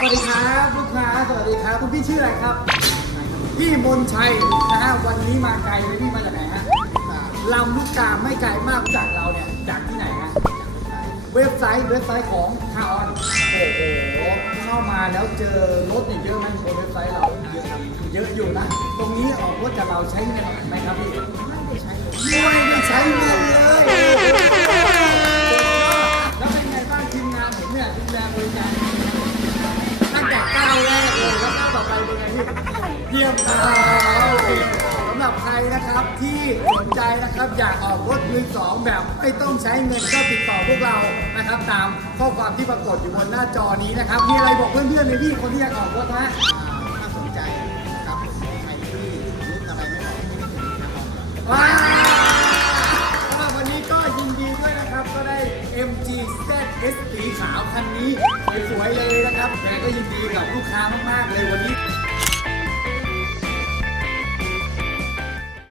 สวัสดีครับลูกค้าสวัสดีครับคุณพี่ชื่ออะไรครับ พี่มนชัยนะฮะวันนี้มาไกลเลยพี่มาจากไหนฮะลำลูกกาไม่ไกลมากจากเราเนี่ยจากที่ไหนฮะเว็บไซต์เว็บไซต์ของคาออนโอ้โหเข้ามาแล้วเจอรถเนี่ยเยอะไหมบนเว็บไซต์เราเยอะเยอะอยู่นะ ตรงนี้ออกรถจากเราใช้เงินไหมครับพี่ไม่ได้ใช้ไม่ไเยี่ยมครับสำหรับใครนะครับที่สนใจนะครับอยากออกรถมือสองแบบไม่ต้องใช้เงินก็ติดต่อพวกเรานะครับ ตามข้อความที่ปรากฏอยู่บนหน้าจอนี้นะครับมีอะไรบอกเพื่อนๆเลยพี่คนที่อยากออกรถนะถ้าสนใจนะครับใครที่นึกอะไรไม่ออกไม่ถึงนะครับว้าวสำหรับวันนี้ก็ยินดีด้วยนะครับก็ได้ MG ZS สีขาวคันนี้สวยๆเลยนะครับแต่ก็ยินดีกับลูกค้ามากๆเลยวันนี้